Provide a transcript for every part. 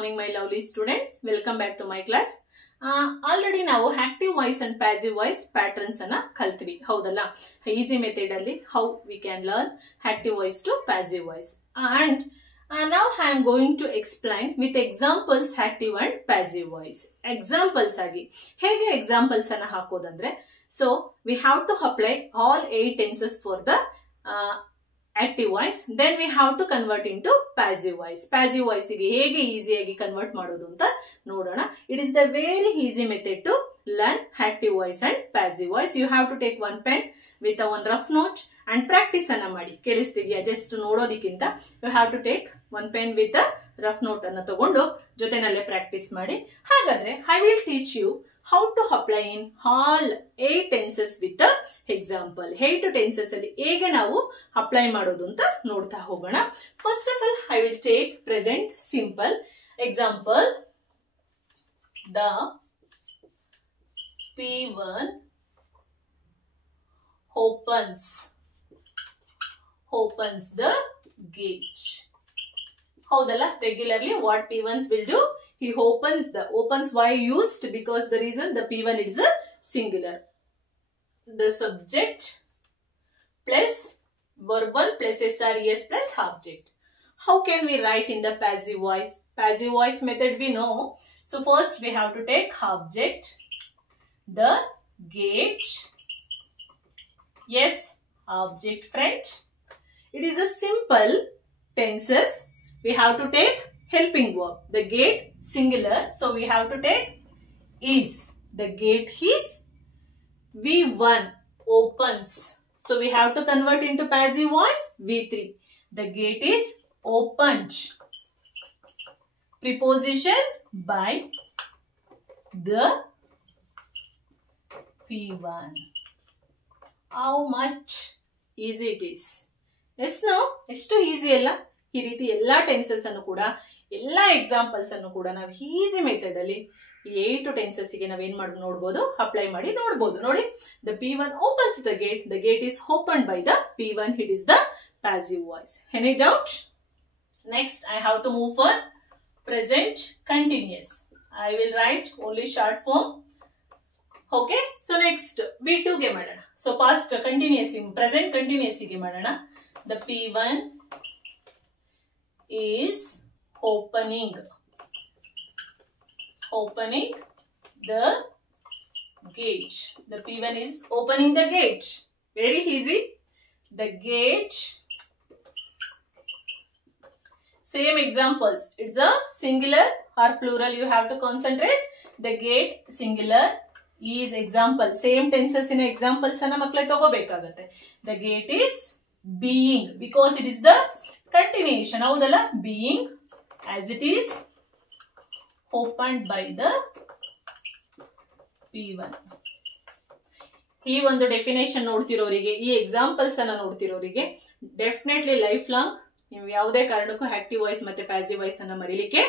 morning my lovely students. Welcome back to my class. Already ನಾವು active voice and passive voice patterns ಅನ್ನ ಕಲ್ತ್ವಿ ಹೌದಲ್ಲ. Easy method ಅಲ್ಲಿ how we can learn active voice to passive voice. And now I am going to explain with examples active and passive voice. Examples ಆಗಿ ಹೇಗೆ examples ಅನ್ನ ಹಾಕೋದಂದ್ರೆ, so we have to apply all 8 tenses for the active voice, then we have to convert into passive voice. Passive voice ಗೆ ಹೇಗೆ ಈಸಿಯಾಗಿ convert ಮಾಡೋದು ಅಂತ ನೋಡೋಣ. It is the very easy method to learn active voice and passive voice. You have to take one pen with one rough note and practice ಅನ್ನ ಮಾಡಿ. ಕೇಳಿಸ್ತಿದ್ಯಾ? Just ನೋಡೋದಕ್ಕಿಂತ you have to take one pen with a rough note ಅನ್ನ ತಗೊಂಡು ಜೊತೆನಲ್ಲೇ practice ಮಾಡಿ. ಹಾಗಾದ್ರೆ I will teach you how to apply in all 8 tenses with the example. 8 tenses ಅಲ್ಲಿ ಹೇಗೆ ನಾವು ಅಪ್ಲೈ ಮಾಡೋದು ಅಂತ ನೋಡ್ತಾ ಹೋಗೋಣ. First of all, I will take present simple example. The P1 opens the gate. ಹೌದಲ್ಲ, regularly what P1s will do, he opens why used, because the reason the P1 is a singular. The subject plus verbal plus SRES plus object. How can we write in the passive voice? Passive voice method we know. So first we have to take object, the gate. Yes, object front. It is a simple tenses. We have to take helping verb. The gate singular, so we have to take is. The gate is. V1 opens, so we have to convert into passive voice. V3. The gate is opened. Preposition by the P1. How much easy it is? Yes, no? ಎಷ್ಟು easy ಅಲ್ಲ? ಈ ರೀತಿ ಎಲ್ಲಾ tenses ಅನ್ನು ಕೂಡ, ಎಲ್ಲಾ examples ಅನ್ನು ಕೂಡ ನಾವು ಈಸಿ ಮೆಥಡ್ ಅಲ್ಲಿ 8 ಟೆನ್ಸಸ್ ಗೆ ನಾವೇನ್ ಮಾಡಿ ನೋಡಬಹುದು, ಅಪ್ಲೈ ಮಾಡಿ ನೋಡಬಹುದು. ನೋಡಿ, the P1 opens the gate is opened by the P1. It is the passive voice. Any doubt? Next I have to move for present continuous. I will write only short form. Okay, so next V2 ಗೆ ಮಾಡೋಣ. So past continuous, present continuous ಗೆ ಮಾಡೋಣ. The P1 is opening the gate. The P1 is opening the gate. Very easy. The gate. Same examples. It's a singular or plural. You have to concentrate. The gate singular is example. Same tenses in examples ana makle tagobekagate. The gate is being, because it is the continuation. Howdalla, being as it is opened by the P1. ಈ ಒಂದು definition ನೋಡ್ತಿರೋರಿಗೆ, ಈ examples ಅನ್ನ ನೋಡ್ತಿರೋರಿಗೆ definitely life long ನೀವು ಯಾವುದೇ ಕಾರಣಕ್ಕೂ active voice ಮತ್ತೆ passive voice ಅನ್ನ ಮರೀಲಿಕ್ಕೆ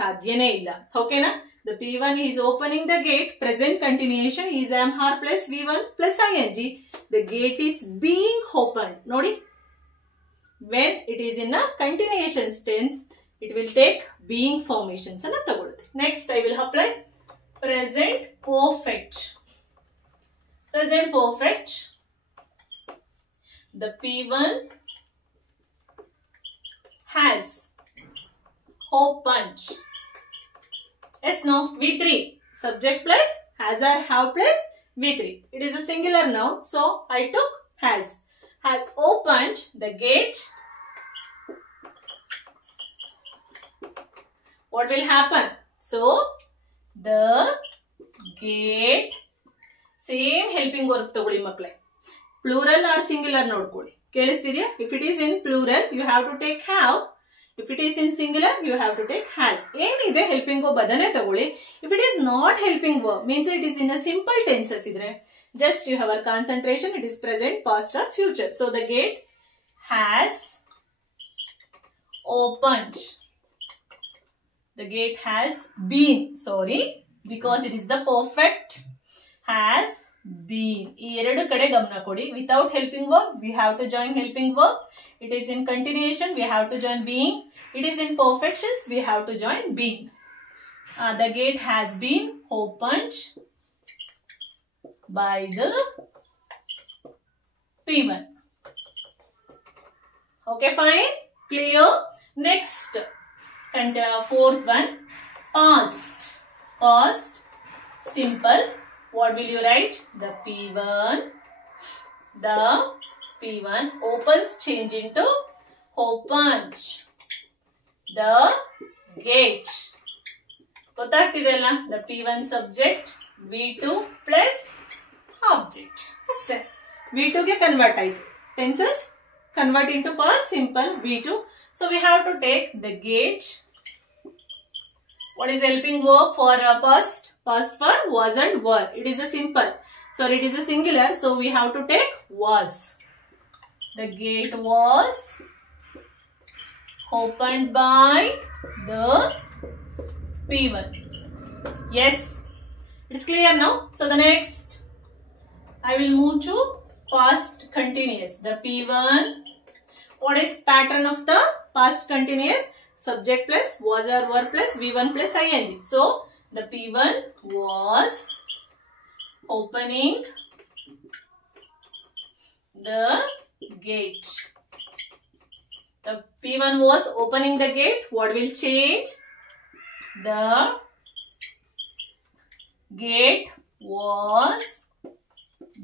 ಸಾಧ್ಯನೇ ಇಲ್ಲ. ಓಕೆನಾ? The P1 is opening the gate. Present continuation is am har plus V1 plus ing. The gate is being opened. ನೋಡಿ, when it is in a continuation tense, it will take being formations ಅನ್ನ ತಗೊಳುತ್ತೆ. Next I will apply present perfect. Present perfect. The P1 has opened. Yes, no? V3. Subject plus has or have plus V3. It is a singular noun, so I took has. Has opened the gate. What will happen? So, the gate, same helping verb ತಗೊಳ್ಳಿ ಮಕ್ಕಳೇ. Plural or singular ನೋಡ್ಕೊಳ್ಳಿ. ಕೇಳಿಸ್ತಿದ್ಯಾ? If it is in plural, you have to take have. If it is in singular, you have to take has. ಏನಿದೆ helping verb ಅದನ್ನೇ ತಗೊಳ್ಳಿ. If it is not helping verb, means it is in a simple tenses ಇದ್ರೆ, just you have a concentration. It is present, past or future. So the gate has opened. The gate has been. Sorry, because it is the perfect. Has been. ಈ ಎರಡು ಕಡೆ ಗಮನ ಕೊಡಿ. Without helping verb, we have to join helping verb. It is in continuation, we have to join being. It is in perfections, we have to join being. The gate has been opened by the P1. Okay, fine. Clear? Next, and fourth one, past. Past, simple. What will you write? The P1 opens change into opened. The gate. ಗೊತ್ತಾಗ್ತಿದೆಯಲ್ಲ? The P1 subject, V2 plus object. ಅಷ್ಟೇ. V2 ಗೆ convert ಆಯ್ತು. Tenses convert into past simple V2. So we have to take the gate. What is helping verb for past? Past for was and were. It is a simple. So it is a singular. So we have to take was. The gate was opened by the P1. Yes. It's clear now. So the next, I will move to past continuous. The P1. What is pattern of the past continuous? Subject plus was or were plus V1 plus ing. So the P1 was opening the gate. The P1 was opening the gate. What will change? The gate was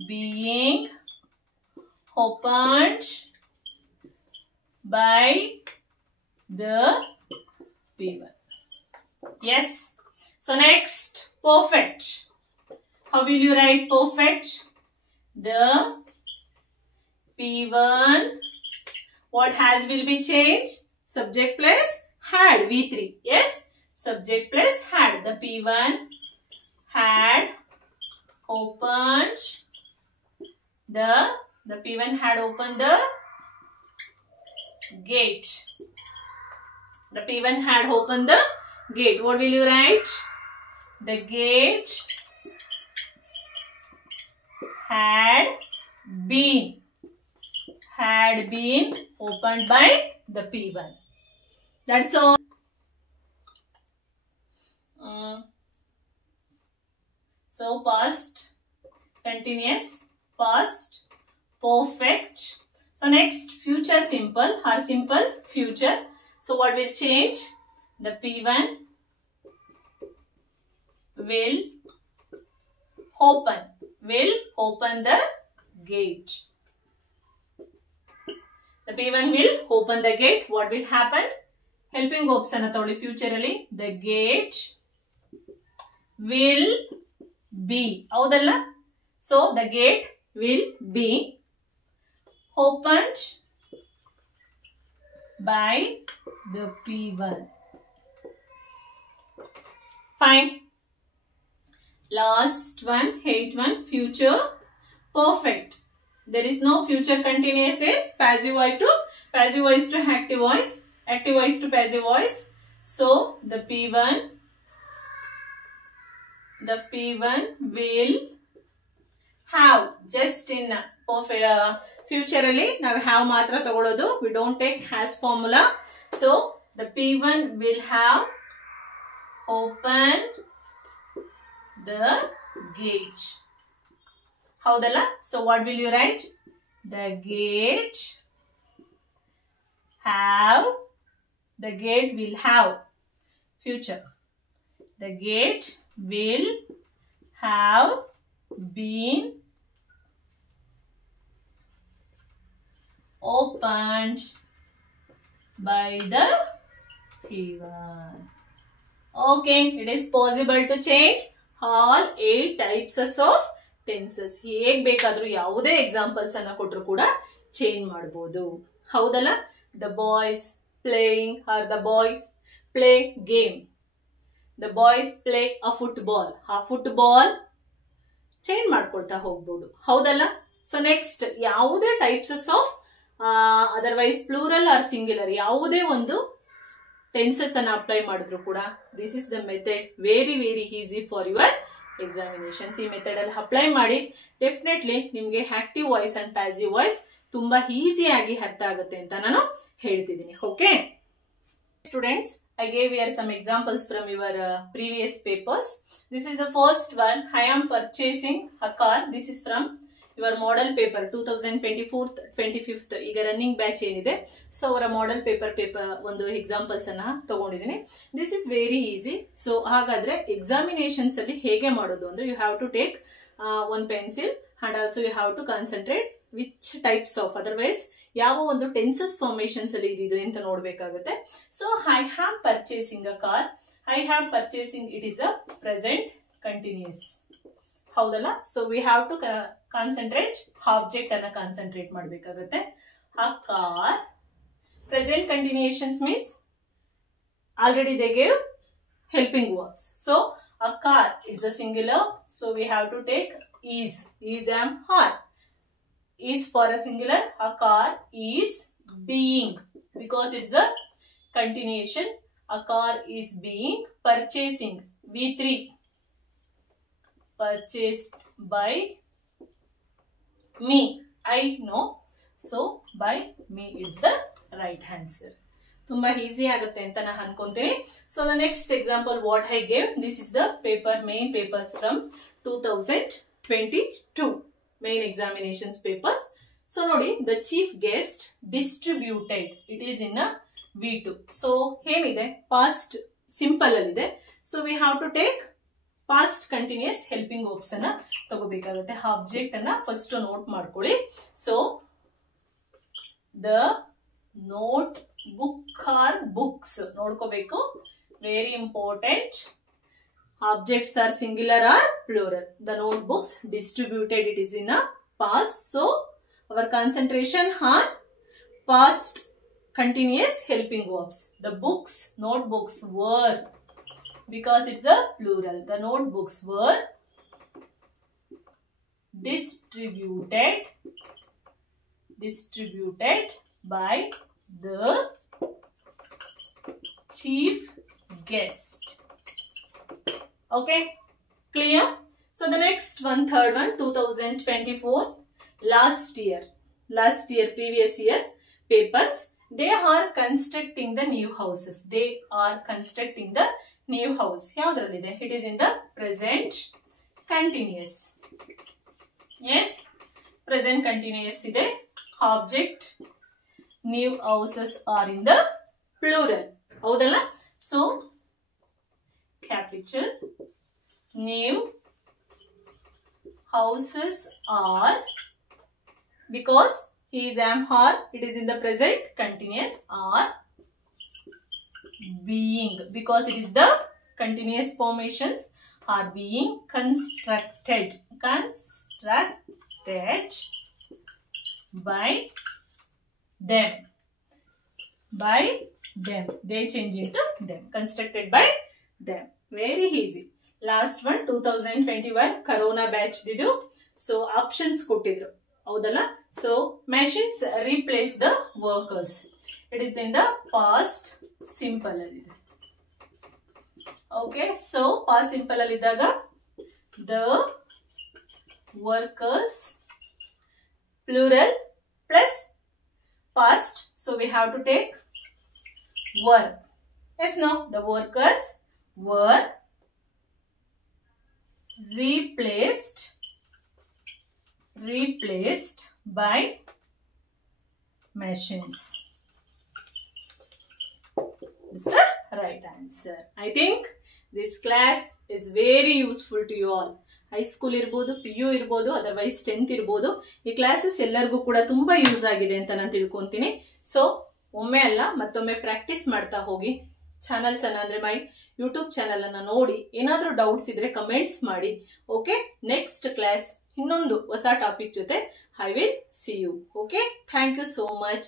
being opened by the P1. Yes. So next, perfect. How will you write perfect? The P1, what has will be changed? Subject plus had, V3. Yes. Subject plus had. The P1 had opened the P1 had opened the gate. The P1 had opened the gate. What will you write? The gate had been opened by the P1. That's all. So past continuous, past perfect. So next, future simple or simple future. So what will change? The P1 will open the gate. The P1 will open the gate. What will happen? Helping verbs anna togoli future alli. The gate will be. Houdalla? So the gate will be opened by the P1. Fine. Last one, 8th one, future perfect. There is no future continuous in passive voice to active voice, active voice to passive voice. So the P1 will have, just in future alli ನಾವು have ಮಾತ್ರ ತಗೊಳ್ಳೋದು. We don't take has formula. So the P1 will have opened the gate. Houdalla? So what will you write? The gate will have future. The gate will have been opened by the P1. Okay, it is possible to change all 8 types of tenses. ಹೇಗೆ ಬೇಕಾದರೂ ಯಾವುದೇ examples ಅನ್ನು ಕೊಟ್ಟರು ಕೂಡ change ಮಾಡಬಹುದು. ಹೌದಲ್ಲ? The boys playing or the boys play game. The boys play a football. ಆ football change ಮಾಡ್ಕೊಳ್ತಾ ಹೋಗ್ಬೋದು. ಹೌದಲ್ಲ? ಸೊ ನೆಕ್ಸ್ಟ್, ಯಾವುದೇ types of otherwise plural or singular ಯಾವುದೇ ಒಂದು ಟೆನ್ಸಸ್ ಅನ್ನು ಅಪ್ಲೈ ಮಾಡಿದ್ರು ಕೂಡ this is the method very easy for your examinations. ಈ ಮೆಥಡ್ ಅಲ್ಲಿ ಅಪ್ಲೈ ಮಾಡಿ ಡೆಫಿನೆಟ್ಲಿ ನಿಮಗೆ active voice and passive voice ತುಂಬಾ ಈಸಿಯಾಗಿ ಅರ್ಥ ಆಗುತ್ತೆ ಅಂತ ನಾನು ಹೇಳ್ತಿದ್ದೀನಿ. Okay students, I gave here some examples from your previous papers. This is the first one. I am purchasing a car. This is from your model paper 2024-25 ಈಗ running batch ಏನಿದೆ so ಅವರ ಮಾಡೆಲ್ ಪೇಪರ್ ಒಂದು examples ಅನ್ನ ತಗೊಂಡಿದ್ದೀನಿ. This is very easy. So ಹಾಗಾದ್ರೆ examinations ಅಲ್ಲಿ ಹೇಗೆ ಮಾಡೋದು ಅಂದ್ರೆ you have to take one pencil and also you have to concentrate which types of, otherwise ಯಾವ ಒಂದು ಟೆನ್ಸಸ್ ಫಾರ್ಮೇಶನ್ಸ್ ಅಲ್ಲಿ ಇದೆ ಅಂತ ನೋಡ್ಬೇಕಾಗುತ್ತೆ. So I have purchasing a car. I have purchasing it is a present continuous. ಹೌದಲ್ಲ? So we have to concentrate object ಅನ್ನ concentrate ಮಾಡಬೇಕಾಗುತ್ತೆ. A car present continuations means already they gave helping verbs. So a car is a singular, so we have to take is am are. Is for a singular, a car is being because it's a continuation. A car is being purchasing V3 purchased by me. I know, so by me is the right answer. ತುಂಬಾ easy ಆಗುತ್ತೆ ಅಂತ ನಾನು ಅನ್ಕೊಂತೀನಿ. So the next example what I gave, this is the paper main papers from 2022 main examinations papers. So ನೋಡಿ, the chief guest distributed, it is in a V2. So ಏನಿದೆ past simple ಅಲ್ಲಿ ಇದೆ. So we have to take past continuous helping verbs ಅನ್ನ ತಗೋಬೇಕಾಗುತ್ತೆ. Object ಅನ್ನ first note ಮಾಡ್ಕೊಳ್ಳಿ. So the note book or books ನೋಡ್ಕೋಬೇಕು, very important. Objects R singular or plural. The notebooks distributed, it is in a past. So our concentration on past continuous helping verbs. The books, notebooks were, because it's a plural, the notebooks were distributed by the chief guest. Okay, clear? So the next one, third one, 2024, last year, previous year papers. They are constructing the new houses. They are constructing the new house. ಯಾವ್ದ್ರಲ್ಲಿದೆ? It is in the present continuous. Yes, present continuous ಇದೆ. Object new houses are in the plural. ಹೌದಲ್ಲ? So capital new houses are, because he is am are, it is in the present continuous, are being, because it is the continuous formations, are being constructed by them. They change into them. Constructed by them. Very easy. Last one, 2021 corona batch didu. So options ಕೊಟ್ಟಿದ್ರು ಹೌದಲ್ಲ? So machines replace the workers, it is in the past simple ಅಲ್ಲಿ ಇದೆ. Okay, so past simple ಅಲ್ಲಿ ಇದ್ದಾಗ the workers plural plus past, so we have to take were. Yes, no, the workers were replaced by machines. This is the right answer. I think this class is very useful to you all. High school ಇರ್ಬೋದು, PU ಇರ್ಬೋದು, otherwise 10th ಇರ್ಬೋದು. ಈ classes ಎಲ್ಲರಿಗೂ ಕೂಡ ತುಂಬಾ use ಆಗಿದೆ ಅಂತ ನಾನು ತಿಳ್ಕೊಂತೀನಿ. ಸೊ ಒಮ್ಮೆ ಅಲ್ಲ ಮತ್ತೊಮ್ಮೆ ಪ್ರಾಕ್ಟೀಸ್ ಮಾಡ್ತಾ ಹೋಗಿ. ಚಾನಲ್ಸ್ ಅನ್ನ ಅಂದ್ರೆ ಮೈ ಯೂಟ್ಯೂಬ್ ಚಾನಲ್ ಅನ್ನ ನೋಡಿ, ಏನಾದ್ರೂ ಡೌಟ್ಸ್ ಇದ್ರೆ ಕಮೆಂಟ್ಸ್ ಮಾಡಿ. ಓಕೆ, ನೆಕ್ಸ್ಟ್ ಕ್ಲಾಸ್ ಇನ್ನೊಂದು ಹೊಸ ಟಾಪಿಕ್ ಜೊತೆ I will see you. Okay, thank you so much.